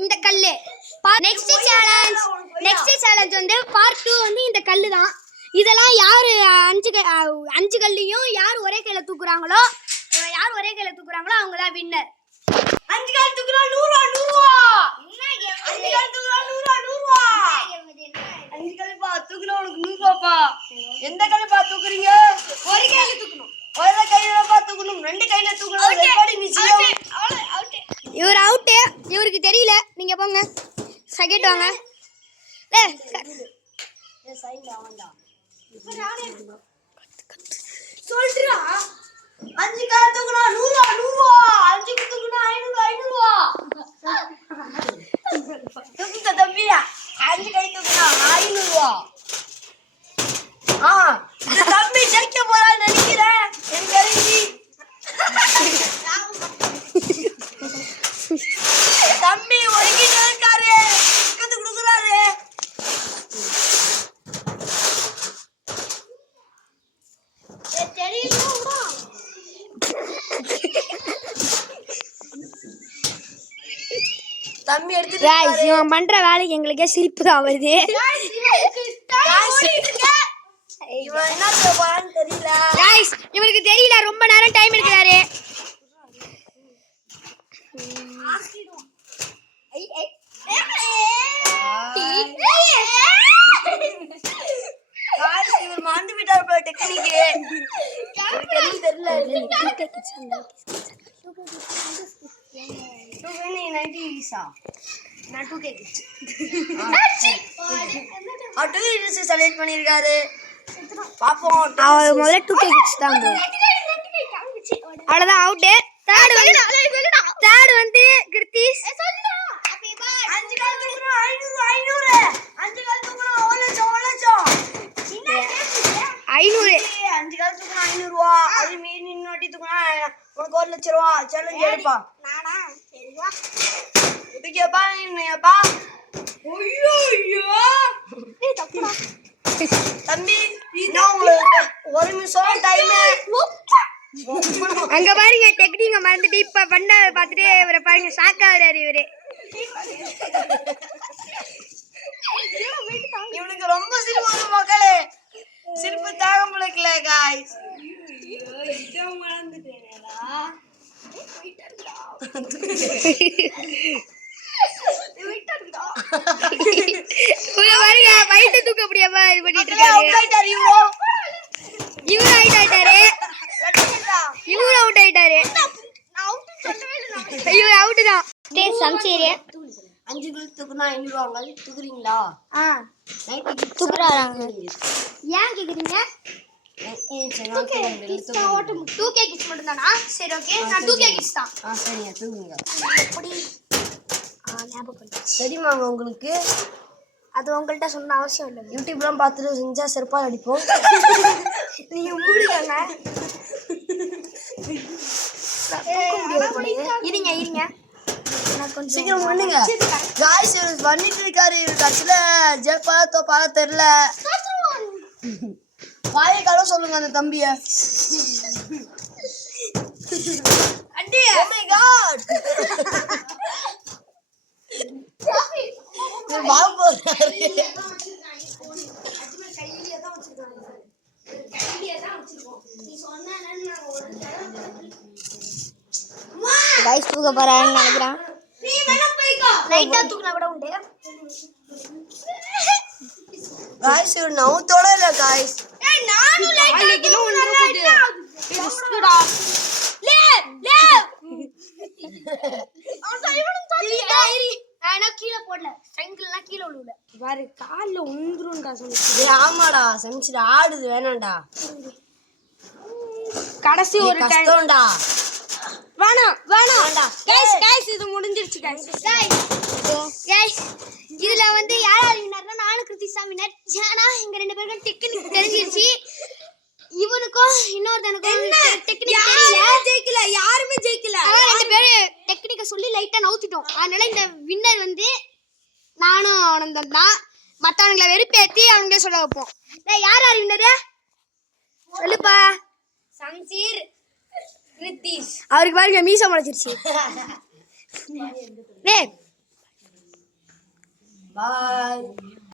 இந்த கல்லு. Next challenge வந்து பார்ட் 2 வந்து இந்த கல்லு தான். இதெல்லாம் யாரு அஞ்சு கல்லையும் யார் ஒரே கையில தூக்குறாங்களோ அவங்க தான் வின்னர். 5 கால் தூக்குறா 100 ரூபாய் 100 ரூபாய். என்ன கேம்? 5 கால் தூக்குறா 100 ரூபாய் 100 ரூபாய். 5 கால் பா தூக்குறா உனக்கு 100 ரூபாய் பா. எந்த கையில பா தூக்குறீங்க? ஒரு கையில தூக்கணும். ஒரு கையில பா தூக்கணும். ரெண்டு கையில தூக்கணும். ரெக்கார்ட் நிச்சயம். அவுட். இவர் அவுட். இவருக்கு தெரியல. நீங்க போங்க. செகண்ட் வாங்க. ஏய் சைடுல அவன்டா. இப்ப நானே சொல்றா. 5 கால் தூக்குறா 100 ரூபாய் 100 ரூபாய். 5 தூக்குறா 500 ரூபாய். தூக்குங்க தம்பியா. 5 கை தூக்குறா 500 ரூபாய். இந்த தம்பி ஜெயிக்க போறான்னு நினைக்கிறேன். எனக்கு தெரிஞ்சு தம்பி ஒருங்கிட்டு இருக்காரு. கத்து கொடுக்குறாரு. தம்பி எடுத்து இவன் பண்ற வேலைக்கு எங்களுக்கே சிரிப்பு தான் வருது. இவன் என்ன சொல்ல போறான்னு தெரியல. இவருக்கு தெரியல. ரொம்ப நேரம் டைம் எடுக்கிறாரு. இவர் மறந்து விட்டார் போல டெக்னிக். தெரியல. 2K செலக்ட் பண்ணிருக்காரு. பாப்போம். அவர் முதல்ல 2K கிட்ஸ் தான். அவ்வளவுதான் அவுட். தேர்ட் வந்து கிருத்திஷ். 5 கால் தூக்குறா 500 5 கால் தூக்குறா 1 லட்சம் 500. 5 கால் தூக்குறா 500 ரூபாய். அது மீறி இன்னொட்டி தூக்குறா உனக்கு 1 லட்சம் ரூபாய். சேலஞ்ச் எடுப்பா. நானா சரிவா. இதுக்கேப்பா என்னையப்பா. ஐயோ ஏய் தப்புடா. தம்பி இன்னும் உங்களுக்கு 1 நிமிஷம் டைம். அங்க பாருங்க டெக்னிக்க மறந்துட்டு இப்ப பண்ண பார்த்துட்டு இவரை பாருங்க ஷாக் ஆகுறாரு இவரு. இவனுக்கு ரொம்ப சிரிப்பு வரும் மக்களே. சிரிப்பு தாங்க முடியல காய்ஸ். இத மறந்துட்டேனேடா. பாருங்க வயிற்று தூக்க முடியாம இது பண்ணிட்டு இருக்காரு. இவரு அவுட் ஆயிட்டாரு. இவரு அவுட் ஆயிட்டாரு. இவரு அவுட் தான். சம்சேரியா 5 கால் தூக்குனா 500 ரூபாய். தூக்குறீங்களா? நைட் தூக்குறாங்க. ஏன் கேக்குறீங்க? 2K கிட்ஸ் மட்டும் தானா? சரி ஓகே. நான் 2K கிட்ஸ் தான். சரிங்க தூக்குங்க. எப்படி ஞாபகம் தெரியுமா உங்களுக்கு? அது உங்கள்கிட்ட சொன்ன அவசியம் இல்லை. யூடியூப்லாம் பார்த்துட்டு செஞ்சா செருப்பால் அடிப்போம். நீங்க மூடிக்கங்க. இருங்க சீக்கிரம் பண்ணுங்க गाइस. இவர் பண்ணிட்டு இருக்காரு. இவர் கட்சில ஜெப்பா தோப்பா தெரியல. வாயை கட சொல்லுங்க அந்த தம்பிய. அடி ஓ மை காட். இவர் பால் போறாரு. கையிலே தான் வச்சிருக்காங்க. கையிலே தான் வச்சிருக்கோம். நீ சொன்னானே நான் ஒரு गाइस தூக்க போறான்னு நினைக்கிறேன். நீ வேணா போய்க்கோ. லைட்டா தூக்குனா கூட உண்டு. गाइस இவர் நவுத்தோட இல்ல गाइस. ஏய் நானும் லைட்டா தூக்குறேன். டிஸ்குடா. லே அவன் இவனும் தள்ளி. நான் கீழ போடல. சைக்கிள்லாம் கீழ விழுல. பாரு கால்ல உந்துரும்டா சொன்னீங்க. ஆமாடா செஞ்சிட ஆடுது வேணாம்டா. கடைசி ஒரு கஷ்டம்டா. வேணாம் गाइस இது முடிஞ்சிருச்சு गाइस. இதுல வந்து யார் வின்னர்னா நானும் கிருத்திஷா வின்னர். ஏனா எங்க ரெண்டு பேருக்கும் டெக்னிக் தெரிஞ்சிருச்சு. இவனுக்கும் இன்னொருத்தனுக்கும் டெக்னிக் தெரியல. யாருமே ஜெயிக்கல. ரெண்டு பேரும் டெக்னிக்க சொல்லி லைட்டா நவுத்திட்டோம். அதனால இந்த வின்னர் வந்து நானும் ஆனந்தம் தான். மத்தவங்கள வெறுப்பேத்தி அவங்களே சொல்ல வைப்போம். டேய் யார் வின்னர் சொல்லுப்பா. சம்சீர் கிருத்திஷ். அவருக்கு பாருங்க மீசை முளைச்சிருச்சு. டேய் பாய்.